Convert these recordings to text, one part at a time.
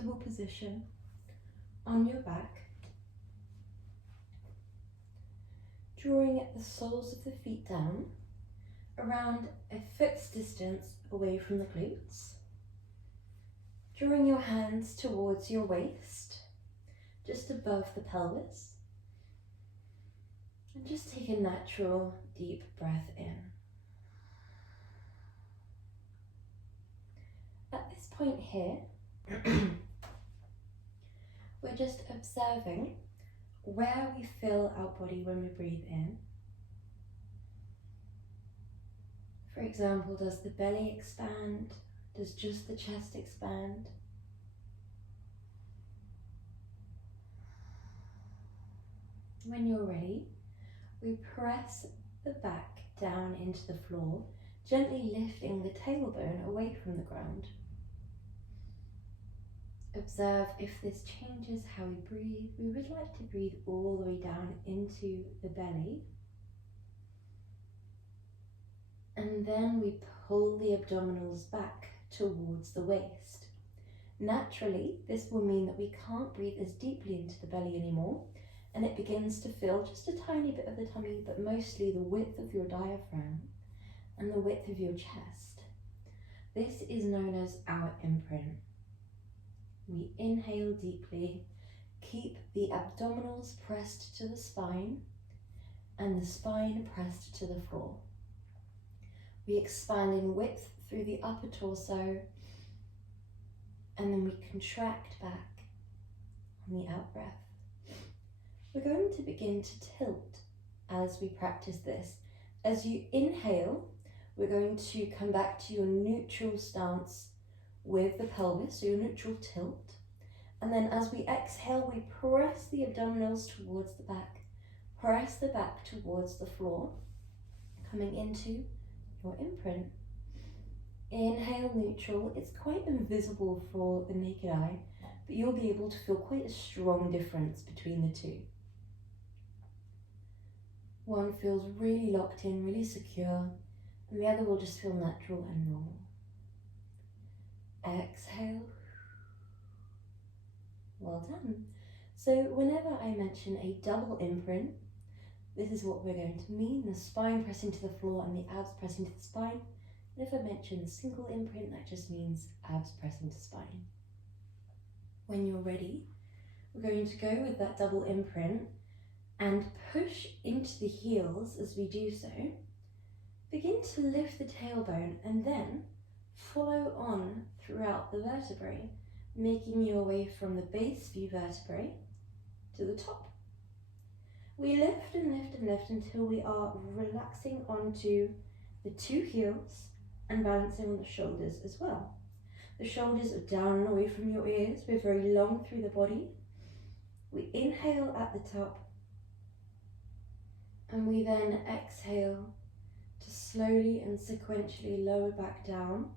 comfortable position on your back, drawing the soles of the feet down around a foot's distance away from the glutes, drawing your hands towards your waist, just above the pelvis, and just take a natural deep breath in. At this point here, we're just observing where we feel our body when we breathe in. For example, does the belly expand? Does just the chest expand? When you're ready, we press the back down into the floor, gently lifting the tailbone away from the ground. Observe if this changes how we breathe. We would like to breathe all the way down into the belly. And then we pull the abdominals back towards the waist. Naturally, this will mean that we can't breathe as deeply into the belly anymore, and it begins to fill just a tiny bit of the tummy, but mostly the width of your diaphragm and the width of your chest. This is known as our imprint. We inhale deeply, keep the abdominals pressed to the spine and the spine pressed to the floor. We expand in width through the upper torso, and then we contract back on the out breath. We're going to begin to tilt as we practice this. As you inhale, we're going to come back to your neutral stance with the pelvis, so your neutral tilt. And then as we exhale, we press the abdominals towards the back, press the back towards the floor, coming into your imprint. Inhale, neutral. It's quite invisible for the naked eye, but you'll be able to feel quite a strong difference between the two. One feels really locked in, really secure, and the other will just feel natural and normal. Exhale. Well done. So whenever I mention a double imprint, this is what we're going to mean: the spine pressing to the floor and the abs pressing to the spine. And if I mention single imprint, that just means abs pressing to spine. When you're ready, we're going to go with that double imprint and push into the heels as we do so. Begin to lift the tailbone and then follow on throughout the vertebrae, making your way from the base view vertebrae to the top. We lift and lift and lift until we are relaxing onto the two heels and balancing on the shoulders as well. The shoulders are down and away from your ears. We're very long through the body. We inhale at the top, and we then exhale to slowly and sequentially lower back down.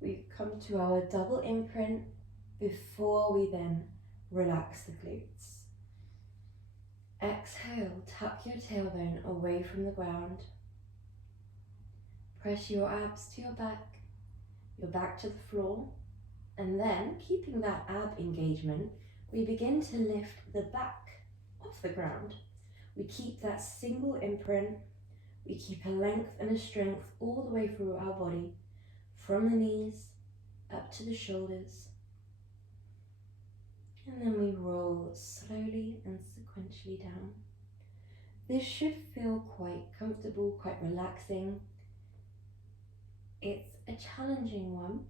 We come to our double imprint before we then relax the glutes. Exhale, tuck your tailbone away from the ground. Press your abs to your back to the floor, and then, keeping that ab engagement, we begin to lift the back off the ground. We keep that single imprint. We keep a length and a strength all the way through our body, from the knees up to the shoulders. And then we roll slowly and sequentially down. This should feel quite comfortable, quite relaxing. It's a challenging one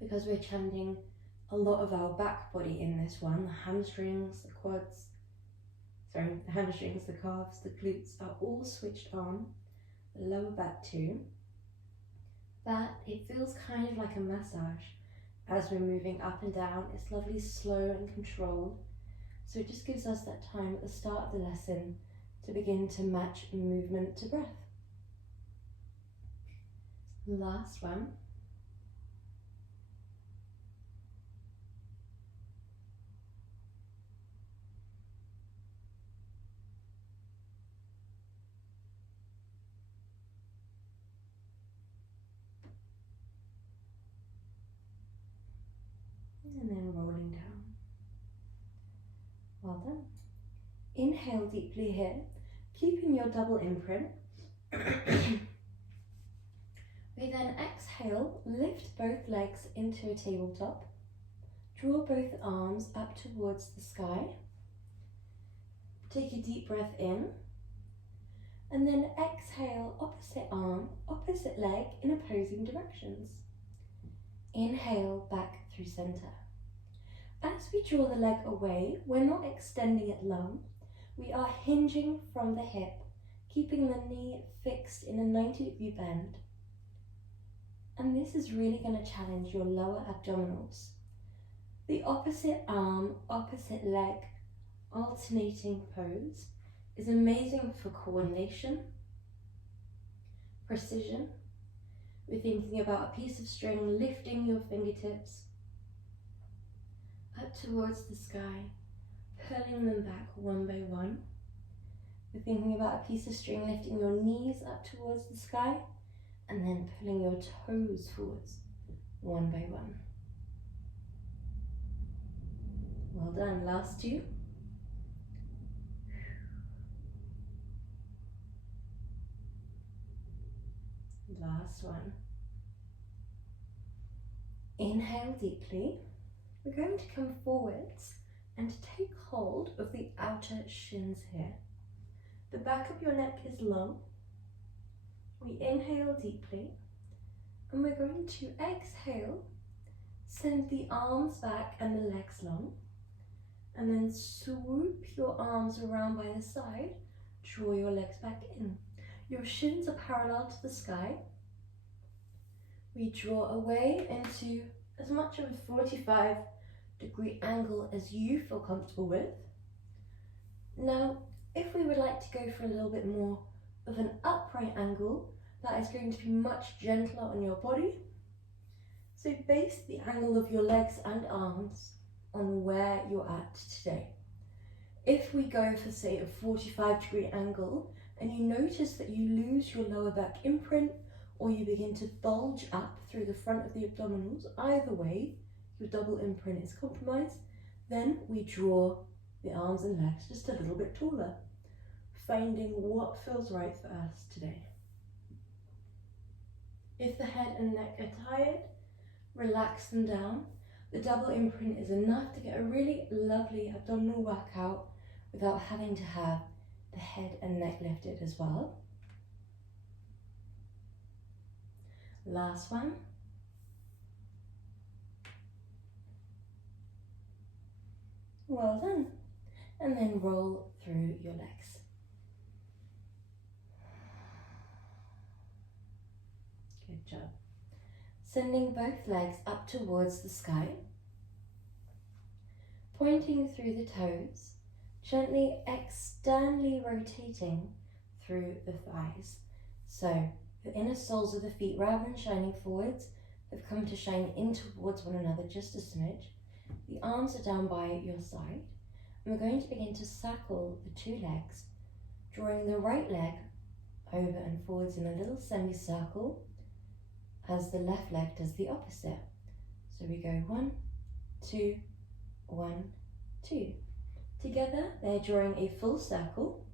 because we're challenging a lot of our back body in this one. The hamstrings, the quads, the hamstrings, the calves, the glutes are all switched on, the lower back too. But it feels kind of like a massage as we're moving up and down. It's lovely, slow and controlled. So it just gives us that time at the start of the lesson to begin to match movement to breath. Last one. And then inhale deeply here, keeping your double imprint. We then exhale, lift both legs into a tabletop, draw both arms up towards the sky, take a deep breath in, and then exhale, opposite arm, opposite leg in opposing directions. Inhale back through center. As we draw the leg away, we're not extending it long, we are hinging from the hip, keeping the knee fixed in a 90-degree bend. And this is really going to challenge your lower abdominals. The opposite arm, opposite leg, alternating pose is amazing for coordination, precision. We're thinking about a piece of string, lifting your fingertips up towards the sky, pulling them back one by one. We're thinking about a piece of string, lifting your knees up towards the sky, and then pulling your toes forwards, one by one. Well done, last two. Last one. Inhale deeply. We're going to come forwards and take hold of the outer shins here. The back of your neck is long. We inhale deeply, and we're going to exhale, send the arms back and the legs long, and then swoop your arms around by the side, draw your legs back in. Your shins are parallel to the sky. We draw away into as much of a 45-degree angle as you feel comfortable with. Now, if we would like to go for a little bit more of an upright angle, that is going to be much gentler on your body. So base the angle of your legs and arms on where you're at today. If we go for, say, a 45-degree angle, and you notice that you lose your lower back imprint, or you begin to bulge up through the front of the abdominals, either way, your double imprint is compromised, then we draw the arms and legs just a little bit taller, finding what feels right for us today. If the head and neck are tired, relax them down. The double imprint is enough to get a really lovely abdominal workout without having to have the head and neck lifted as well. Last one. Well done. And then roll through your legs. Good job. Sending both legs up towards the sky. Pointing through the toes, gently externally rotating through the thighs. So the inner soles of the feet, rather than shining forwards, have come to shine in towards one another just a smidge. The arms are down by your side. And we're going to begin to circle the two legs, drawing the right leg over and forwards in a little semicircle as the left leg does the opposite. So we go 1, 2, 1, 2. Together they're drawing a full circle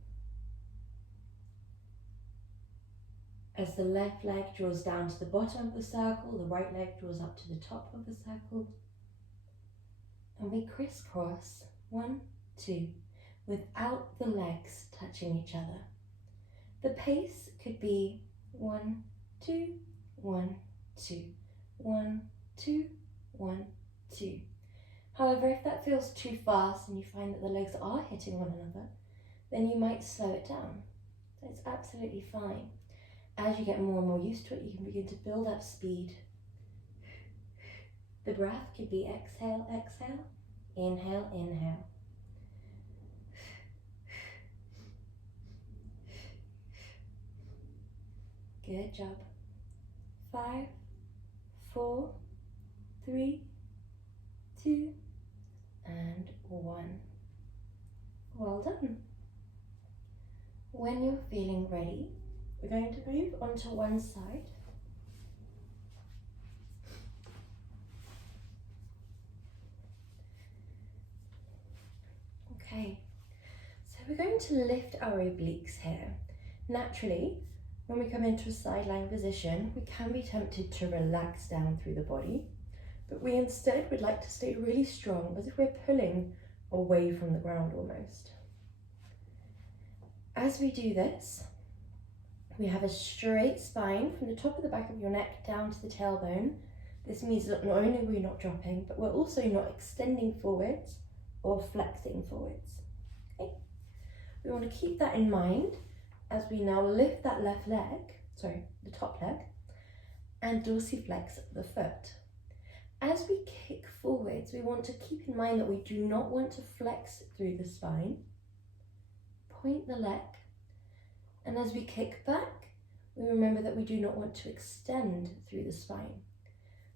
as the left leg draws down to the bottom of the circle, the right leg draws up to the top of the circle, and we crisscross 1, 2 without the legs touching each other. The pace could be 1, 2, 1, 2, 1, 2, 1, 2. However, if that feels too fast and you find that the legs are hitting one another, then you might slow it down. It's absolutely fine. As you get more and more used to it, you can begin to build up speed. The breath could be exhale, exhale, inhale, inhale. Good job. 5, 4, 3, 2, and 1. Well done. When you're feeling ready, we're going to move onto one side. Okay, so we're going to lift our obliques here. Naturally, when we come into a side lying position, we can be tempted to relax down through the body, but we instead would like to stay really strong, as if we're pulling away from the ground almost. As we do this, we have a straight spine from the top of the back of your neck down to the tailbone. This means that not only are we not dropping, but we're also not extending forwards or flexing forwards. Okay? We want to keep that in mind as we now lift that left leg, the top leg, and dorsiflex the foot. As we kick forwards, we want to keep in mind that we do not want to flex through the spine. Point the leg, and as we kick back, we remember that we do not want to extend through the spine.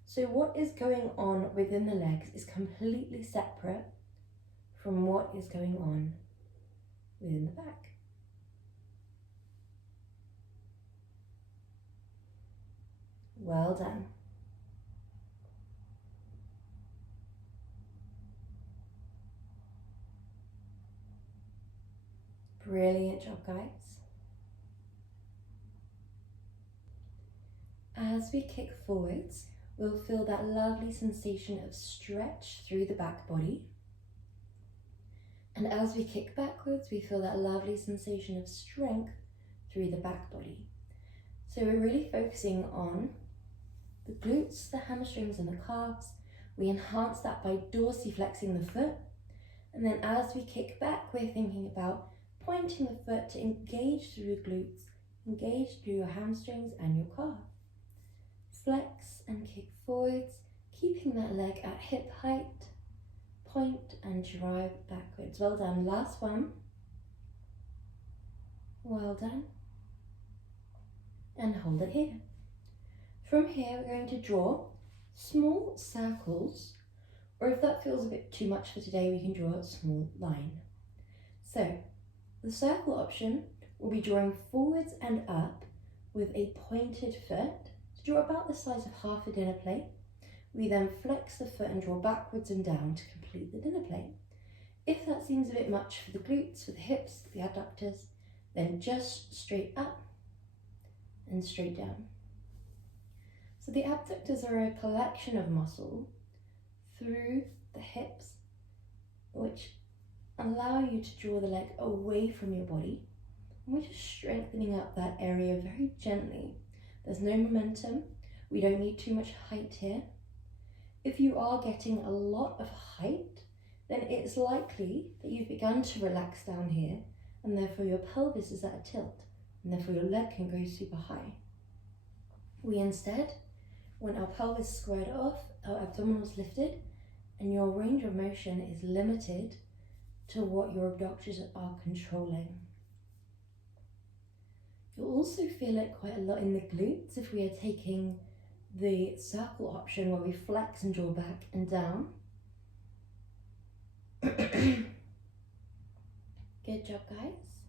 So what is going on within the legs is completely separate from what is going on within the back. Well done. Brilliant job, guys. As we kick forwards, we'll feel that lovely sensation of stretch through the back body. And as we kick backwards, we feel that lovely sensation of strength through the back body. So we're really focusing on the glutes, the hamstrings and the calves. We enhance that by dorsiflexing the foot. And then as we kick back, we're thinking about pointing the foot to engage through your glutes, engage through your hamstrings and your calf. Flex and kick forwards, keeping that leg at hip height. Point and drive backwards. Well done. Last one. Well done. And hold it here. From here, we're going to draw small circles, or if that feels a bit too much for today, we can draw a small line. So, the circle option will be drawing forwards and up with a pointed foot to draw about the size of half a dinner plate. We then flex the foot and draw backwards and down to complete the dinner plate. If that seems a bit much for the glutes, for the hips, the adductors, then just straight up and straight down. So the abductors are a collection of muscle through the hips, which allow you to draw the leg away from your body. And we're just strengthening up that area very gently. There's no momentum. We don't need too much height here. If you are getting a lot of height, then it's likely that you've begun to relax down here, and therefore your pelvis is at a tilt, and therefore your leg can go super high. We instead want our pelvis squared off, our abdominals lifted, and your range of motion is limited to what your abductors are controlling. You'll also feel it quite a lot in the glutes if we are taking the circle option where we flex and draw back and down. Good job, guys.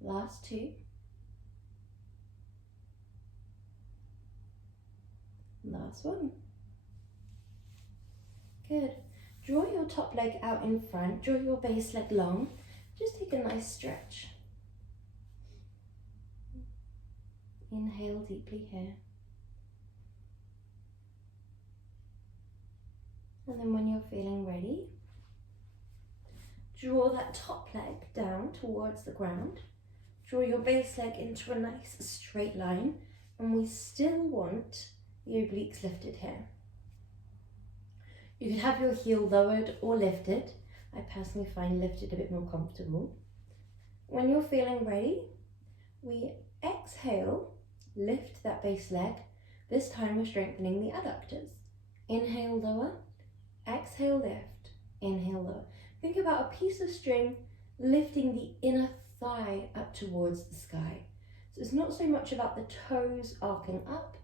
Last two. Last one. Good. Draw your top leg out in front, draw your base leg long. Just take a nice stretch. Inhale deeply here. And then when you're feeling ready, draw that top leg down towards the ground. Draw your base leg into a nice straight line, and we still want the obliques lifted here. You can have your heel lowered or lifted. I personally find lifted a bit more comfortable. When you're feeling ready, we exhale, lift that base leg. This time we're strengthening the adductors. Inhale, lower. Exhale, lift. Inhale, lower. Think about a piece of string lifting the inner thigh up towards the sky. So it's not so much about the toes arcing up.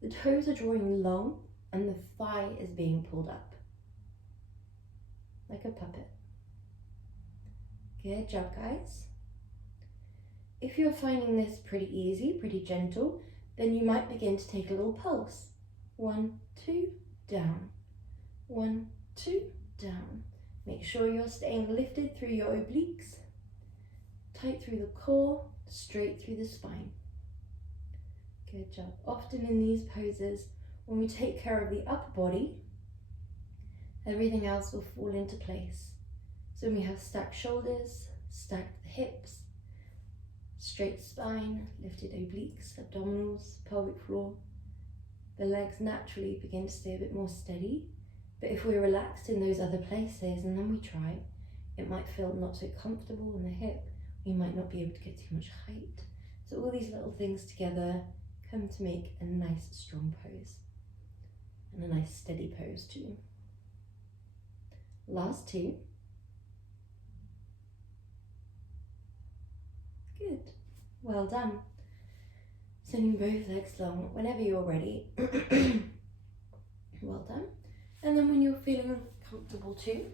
The toes are drawing long and the thigh is being pulled up. Like a puppet. Good job, guys. If you're finding this pretty easy, pretty gentle, then you might begin to take a little pulse. 1, 2, down. 1, 2, down. Make sure you're staying lifted through your obliques, tight through the core, straight through the spine. Good job. Often in these poses, when we take care of the upper body, everything else will fall into place. So we have stacked shoulders, stacked hips, straight spine, lifted obliques, abdominals, pelvic floor. The legs naturally begin to stay a bit more steady, but if we're relaxed in those other places and then we try, it might feel not so comfortable in the hip. We might not be able to get too much height. So all these little things together come to make a nice strong pose and a nice steady pose too. Last 2. Good. Well done. Sending both legs long whenever you're ready. Well done. And then when you're feeling comfortable too,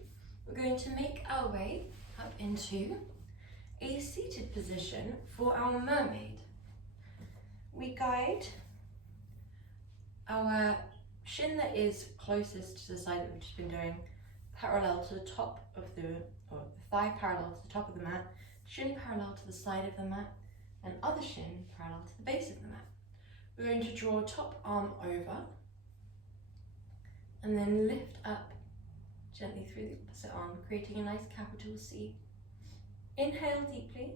we're going to make our way up into a seated position for our mermaid. We guide our shin that is closest to the side that we've just been doing parallel to the top of or the thigh parallel to the top of the mat, shin parallel to the side of the mat, and other shin parallel to the base of the mat. We're going to draw top arm over and then lift up gently through the opposite arm, creating a nice capital C. Inhale deeply,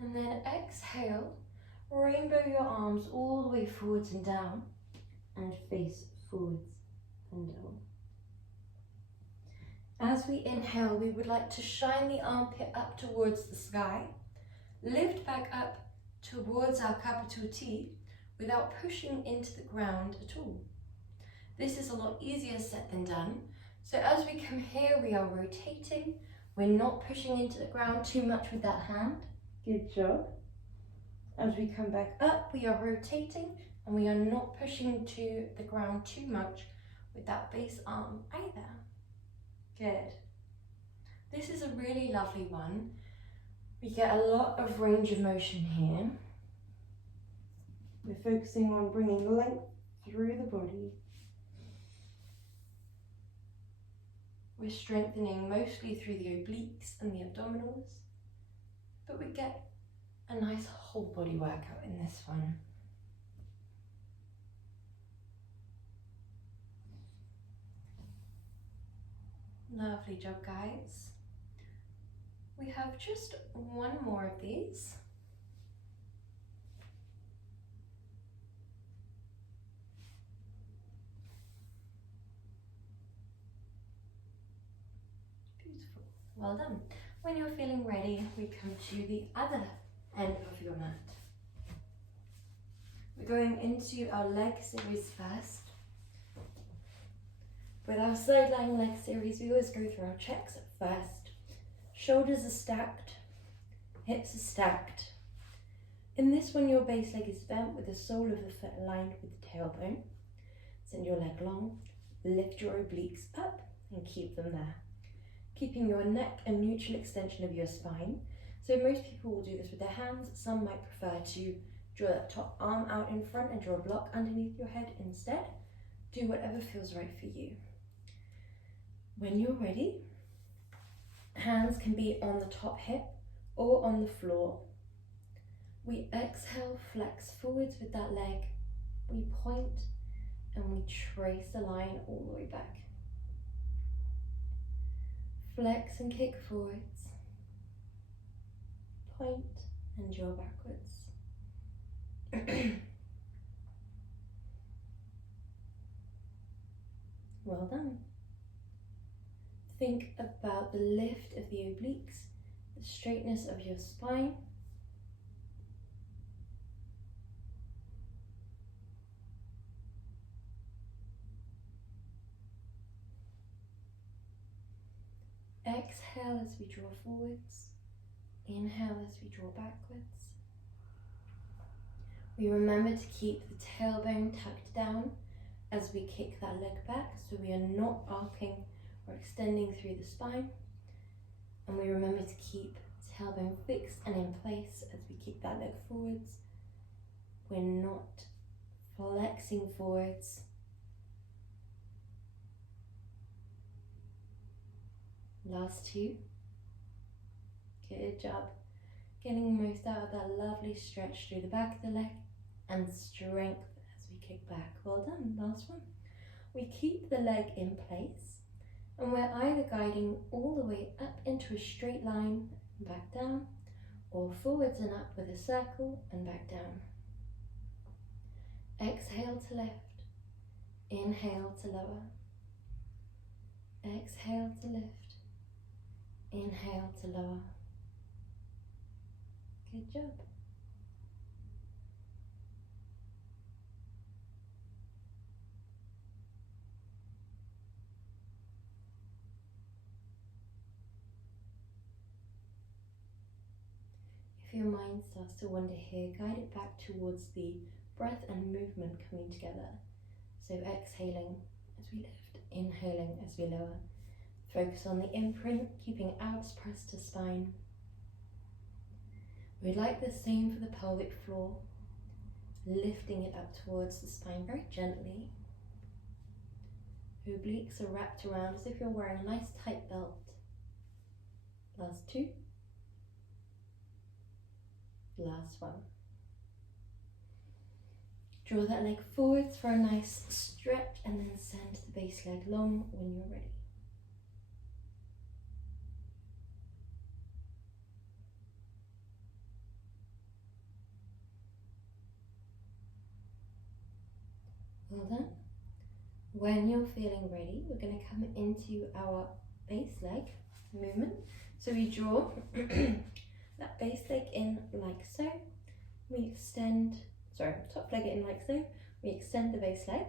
and then exhale, rainbow your arms all the way forwards and down, and face forwards and down. As we inhale, we would like to shine the armpit up towards the sky, lift back up towards our capital T without pushing into the ground at all. This is a lot easier said than done. So as we come here, we are rotating. We're not pushing into the ground too much with that hand. Good job. As we come back up, we are rotating and we are not pushing to the ground too much with that base arm either. Good. This is a really lovely one. We get a lot of range of motion here. We're focusing on bringing length through the body. We're strengthening mostly through the obliques and the abdominals, but we get a nice whole body workout in this one. Lovely job, guys. We have just one more of these. Beautiful. Well done. When you're feeling ready, we come to the other end of your mat. We're going into our leg series first. With our side lying leg series, we always go through our checks at first. Shoulders are stacked, hips are stacked. In this one, your base leg is bent with the sole of the foot aligned with the tailbone. Send your leg long, lift your obliques up and keep them there. Keeping your neck a neutral extension of your spine. So most people will do this with their hands. Some might prefer to draw that top arm out in front and draw a block underneath your head instead. Do whatever feels right for you. When you're ready, hands can be on the top hip or on the floor. We exhale, flex forwards with that leg. We point and we trace the line all the way back. Flex and kick forwards. Point and draw backwards. Well done. Think about the lift of the obliques, the straightness of your spine. Exhale as we draw forwards. Inhale as we draw backwards. We remember to keep the tailbone tucked down as we kick that leg back, so we are not arcing or extending through the spine. And we remember to keep the tailbone fixed and in place as we kick that leg forwards. We're not flexing forwards. Last 2. Good job. Getting the most out of that lovely stretch through the back of the leg and strength as we kick back. Well done. Last one. We keep the leg in place and we're either guiding all the way up into a straight line and back down, or forwards and up with a circle and back down. Exhale to lift. Inhale to lower. Exhale to lift. Inhale to lower. Good job. If your mind starts to wander here, guide it back towards the breath and movement coming together. So exhaling as we lift, inhaling as we lower. Focus on the imprint, keeping abs pressed to spine. We'd like the same for the pelvic floor, lifting it up towards the spine very gently. Obliques are wrapped around as if you're wearing a nice tight belt. Last 2. Last one. Draw that leg forwards for a nice stretch and then send the base leg long when you're ready. Well done. When you're feeling ready, we're going to come into our base leg movement. So we draw that base leg in like so. We extend, top leg in like so. We extend the base leg.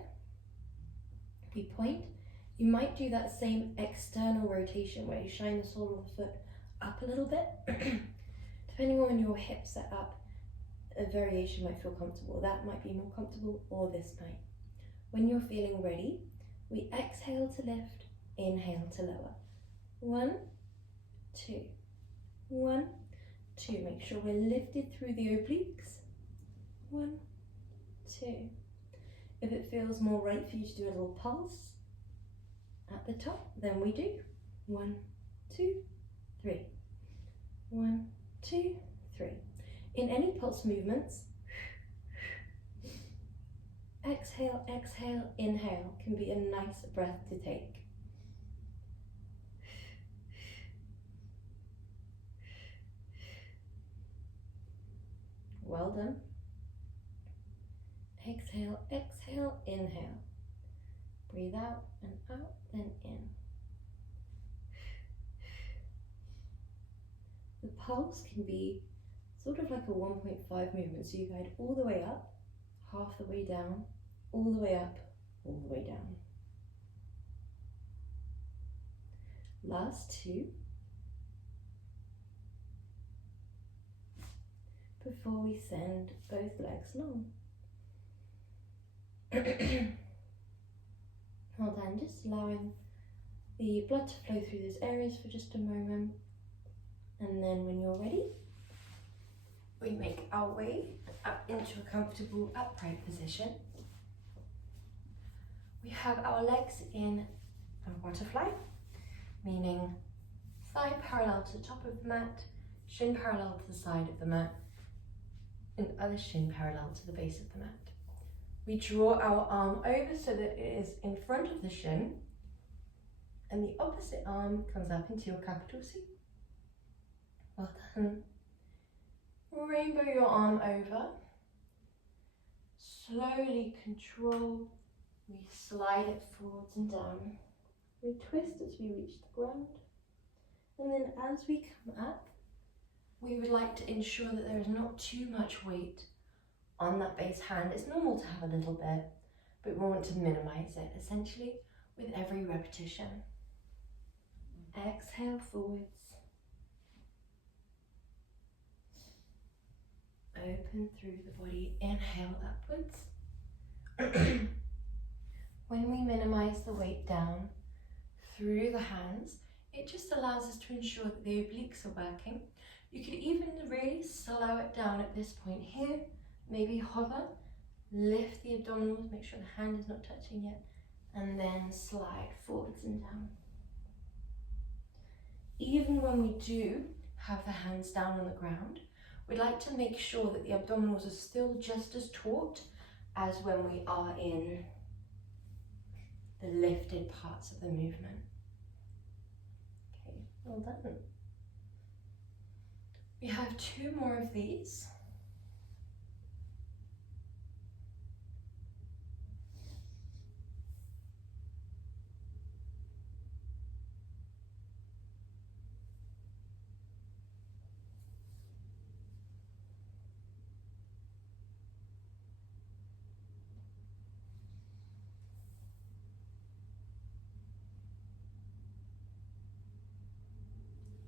We point. You might do that same external rotation where you shine the sole of the foot up a little bit. Depending on when your hips set up, a variation might feel comfortable. That might be more comfortable, or this might. When you're feeling ready, we exhale to lift, inhale to lower. 1, 2, 1, 2. Make sure we're lifted through the obliques. 1, 2. If it feels more right for you to do a little pulse at the top, then we do. 1, 2, 3. 1, 2, 3. In any pulse movements, exhale, exhale, inhale can be a nice breath to take. Well done. Exhale, exhale, inhale. Breathe out and out, then in. The pulse can be sort of like a 1.5 movement, so you guide all the way up, half the way down, all the way up, all the way down. Last 2. Before we send both legs long. Well done, just allowing the blood to flow through those areas for just a moment. And then when you're ready, we make our way up into a comfortable upright position. We have our legs in a butterfly, meaning thigh parallel to the top of the mat, shin parallel to the side of the mat, and other shin parallel to the base of the mat. We draw our arm over so that it is in front of the shin, and the opposite arm comes up into your capital C. Well done. Rainbow your arm over. Slowly control. We slide it forwards and down. We twist as we reach the ground. And then as we come up, we would like to ensure that there is not too much weight on that base hand. It's normal to have a little bit, but we want to minimize it essentially with every repetition. Exhale forwards. Open through the body, inhale upwards. When we minimize the weight down through the hands, it just allows us to ensure that the obliques are working. You could even really slow it down at this point here, maybe hover, lift the abdominals, make sure the hand is not touching yet, and then slide forwards and down. even when we do have the hands down on the ground, we'd like to make sure that the abdominals are still just as taut as when we are in the lifted parts of the movement. Okay, well done. We have 2 more of these.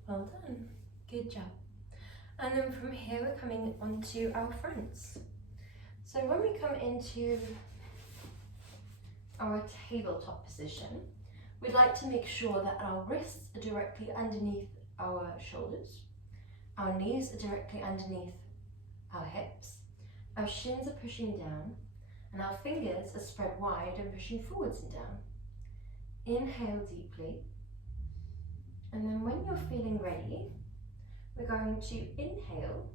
Well done, good job. And then from here we're coming onto our fronts. So when we come into our tabletop position, we'd like to make sure that our wrists are directly underneath our shoulders, our knees are directly underneath our hips, our shins are pushing down, and our fingers are spread wide and pushing forwards and down. Inhale deeply, and then when you're feeling ready, we're going to inhale,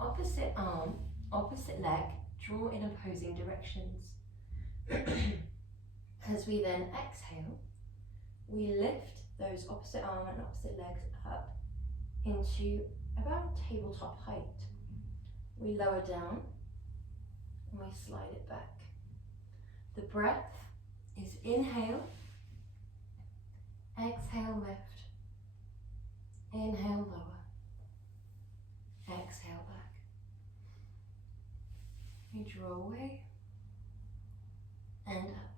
opposite arm, opposite leg, draw in opposing directions. As we then exhale, we lift those opposite arm and opposite legs up into about tabletop height. We lower down and we slide it back. The breath is inhale, exhale, lift. Inhale, lower. Exhale, back. We draw away and up.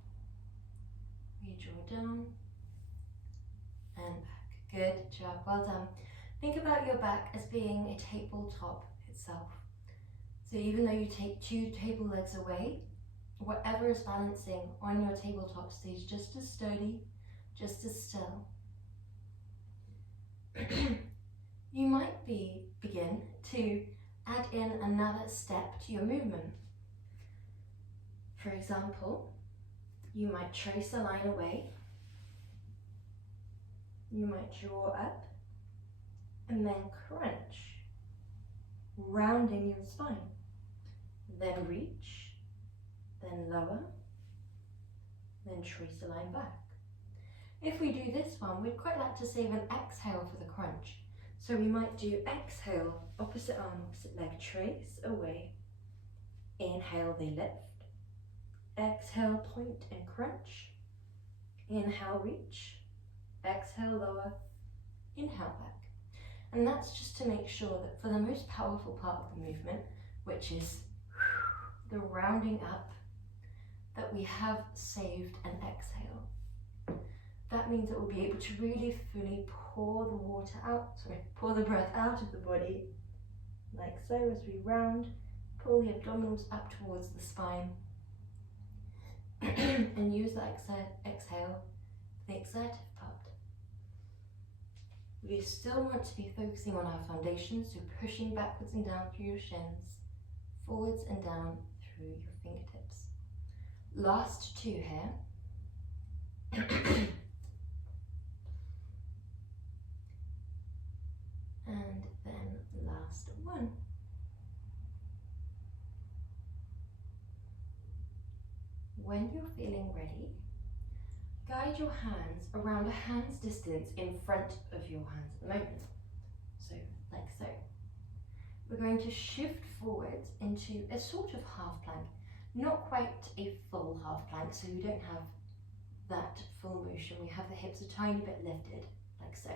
We draw down and back. Good job, well done. Think about your back as being a tabletop itself. So even though you take 2 table legs away, whatever is balancing on your tabletop stays just as sturdy, just as still. You might begin to add in another step to your movement. For example, you might trace a line away, you might draw up, and then crunch, rounding your spine. Then reach, then lower, then trace a line back. If we do this one, we'd quite like to save an exhale for the crunch. So we might do exhale, opposite arm, opposite leg, trace away. Inhale, they lift. Exhale, point and crunch. Inhale, reach. Exhale, lower. Inhale, back. And that's just to make sure that for the most powerful part of the movement, which is the rounding up, that we have saved an exhale. That means that we'll be able to really fully pour the breath out of the body, like so, as we round, pull the abdominals up towards the spine, and use that exhale for the exertive part. We still want to be focusing on our foundation, so pushing backwards and down through your shins, forwards and down through your fingertips. Last 2 here. And then last 1. When you're feeling ready, guide your hands around a hand's distance in front of your hands at the moment. So, like so. We're going to shift forwards into a sort of half plank. Not quite a full half plank, so we don't have that full motion. We have the hips a tiny bit lifted, like so.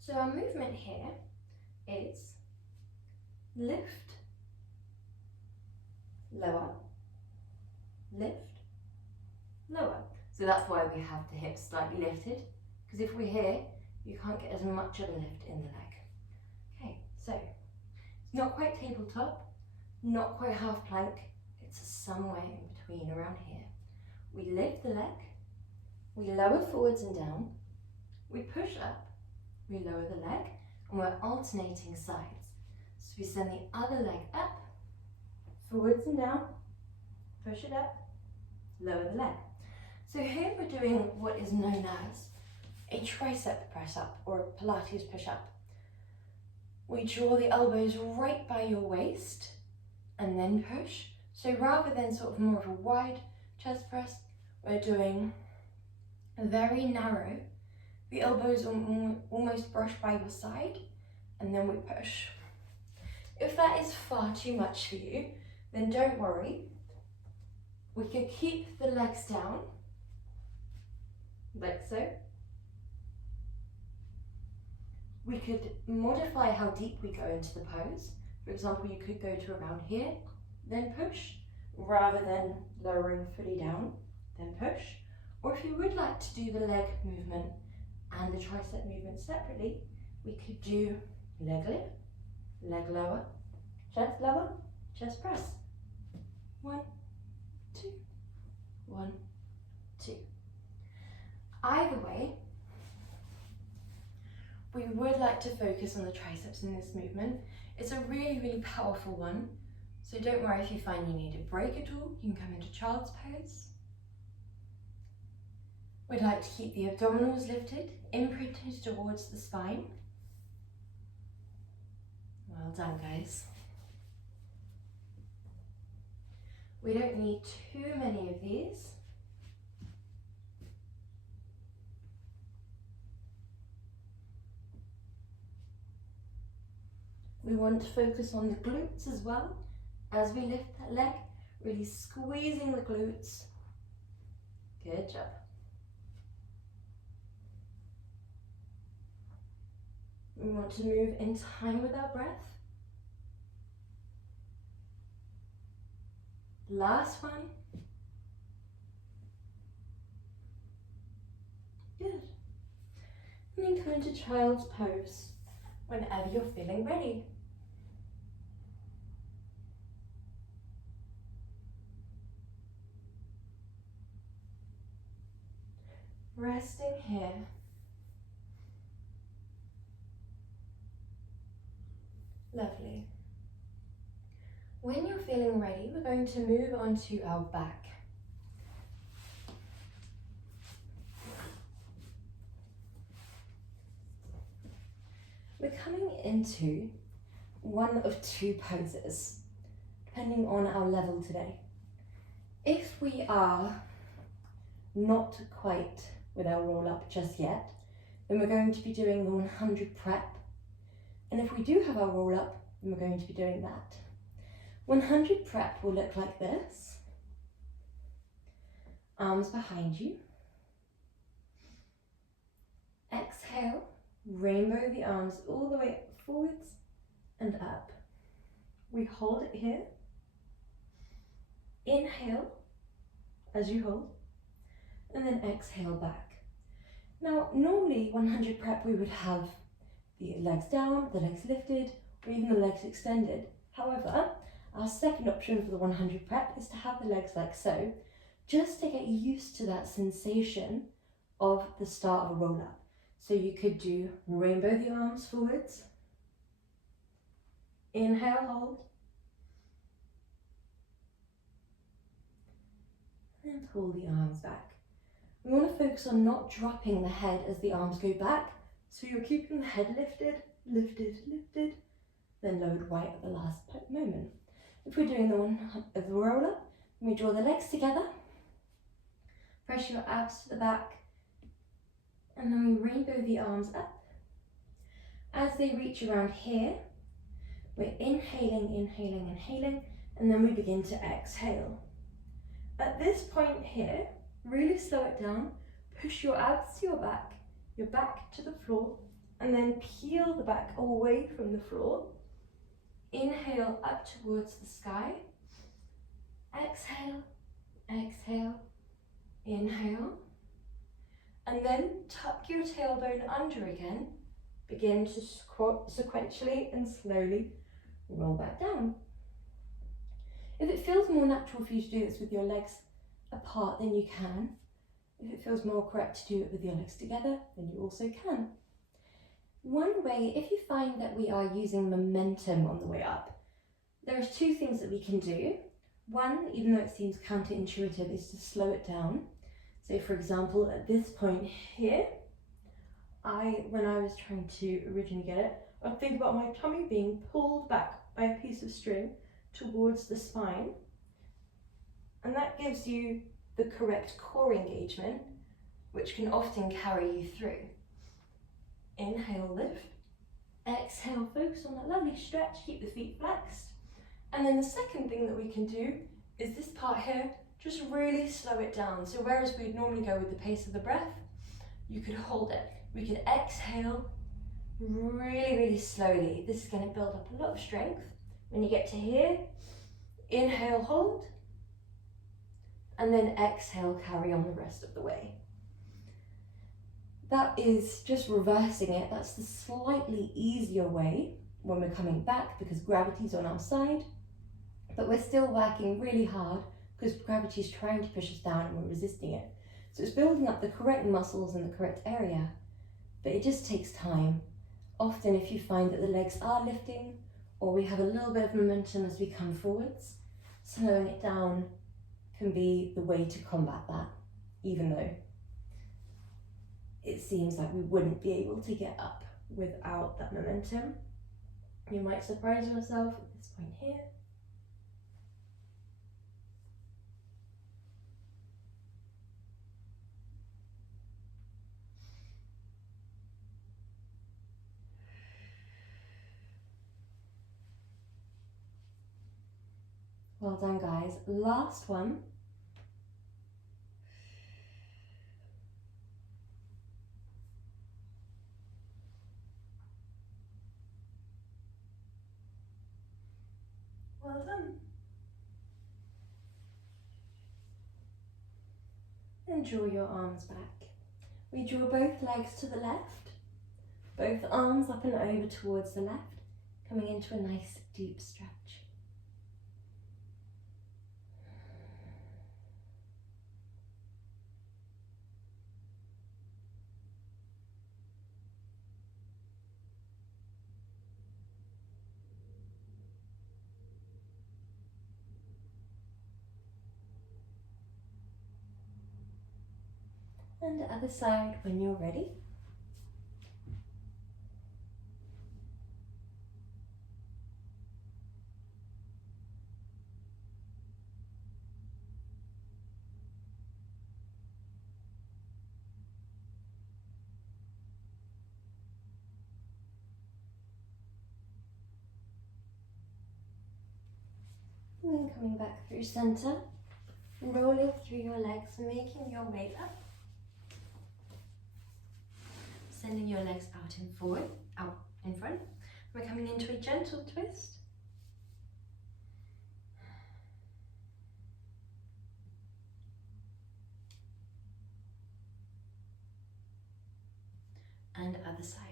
So our movement here is lift, lower, lift, lower. So that's why we have the hips slightly lifted, because if we're here, you can't get as much of a lift in the leg. Okay, so it's not quite tabletop, not quite half plank, it's somewhere in between around here. We lift the leg, we lower forwards and down, we push up, we lower the leg, and we're alternating sides. So we send the other leg up, forwards and down, push it up, lower the leg. So here we're doing what is known as a tricep press up or a Pilates push up. We draw the elbows right by your waist and then push. So rather than sort of more of a wide chest press, we're doing a very narrow. The elbows almost brush by your side and then we push. If that is far too much for you, then don't worry. We could keep the legs down, like so. We could modify how deep we go into the pose. For example, you could go to around here, then push, rather than lowering fully down, then push. Or if you would like to do the leg movement and the tricep movement separately, we could do leg lift, leg lower, chest press. 1, 2, 1, 2. Either way, we would like to focus on the triceps in this movement. It's a really, really powerful one. So don't worry if you find you need a break at all. You can come into child's pose. We'd like to keep the abdominals lifted, imprinted towards the spine. Well done, guys. We don't need too many of these. We want to focus on the glutes as well. As we lift that leg, really squeezing the glutes. Good job. We want to move in time with our breath. Last one. Good. And then come into child's pose whenever you're feeling ready. Resting here. Lovely. When you're feeling ready, we're going to move on to our back. We're coming into one of two poses, depending on our level today. If we are not quite with our roll up just yet, then we're going to be doing the 100 prep. And if we do have our roll up, then we're going to be doing that. 100 prep will look like this. Arms behind you. Exhale, rainbow the arms all the way forwards and up. We hold it here. Inhale as you hold, and then exhale back. Now, normally 100 prep we would have the legs down, the legs lifted, or even the legs extended. However, our second option for the 100 prep is to have the legs like so, just to get used to that sensation of the start of a roll up. So you could do rainbow the arms forwards, inhale, hold, and pull the arms back. We want to focus on not dropping the head as the arms go back, so you're keeping the head lifted, lifted, lifted, then lowered right at the last moment. If we're doing the one of the roll up, we draw the legs together, press your abs to the back, and then we rainbow the arms up. As they reach around here, we're inhaling, inhaling, inhaling, and then we begin to exhale. At this point here, really slow it down, push your abs to your back to the floor, and then peel the back away from the floor. Inhale up towards the sky. Exhale, exhale, inhale. And then tuck your tailbone under again. Begin to squat sequentially and slowly roll back down. If it feels more natural for you to do this with your legs apart, then you can. If it feels more correct to do it with your legs together, then you also can. One way, if you find that we are using momentum on the way up, there are two things that we can do. One, even though it seems counterintuitive, is to slow it down. So for example, at this point here, when I was trying to originally get it, I'd think about my tummy being pulled back by a piece of string towards the spine, and that gives you the correct core engagement, which can often carry you through. Inhale, lift. Exhale, focus on that lovely stretch, keep the feet flexed. And then the second thing that we can do is this part here, just really slow it down. So whereas we'd normally go with the pace of the breath, you could hold it. We could exhale really, really slowly. This is going to build up a lot of strength. When you get to here, inhale, hold, and then exhale, carry on the rest of the way. That is just reversing it. That's the slightly easier way when we're coming back because gravity's on our side, but we're still working really hard because gravity's trying to push us down and we're resisting it. So it's building up the correct muscles in the correct area, but it just takes time. Often if you find that the legs are lifting or we have a little bit of momentum as we come forwards, slowing it down can be the way to combat that, even though it seems like we wouldn't be able to get up without that momentum. You might surprise yourself at this point here. Well done, guys. Last one. Well done. And draw your arms back. We draw both legs to the left, both arms up and over towards the left, coming into a nice deep stretch. And the other side when you're ready. And then coming back through center, rolling through your legs, making your way up. Sending your legs out in front. We're coming into a gentle twist. And other side.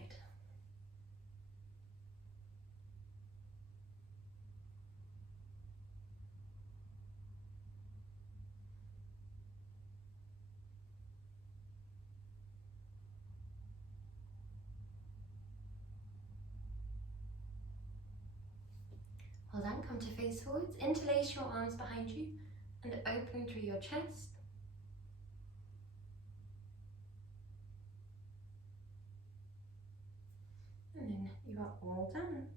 Well done, come to face forwards, interlace your arms behind you and open through your chest. And then you are all done.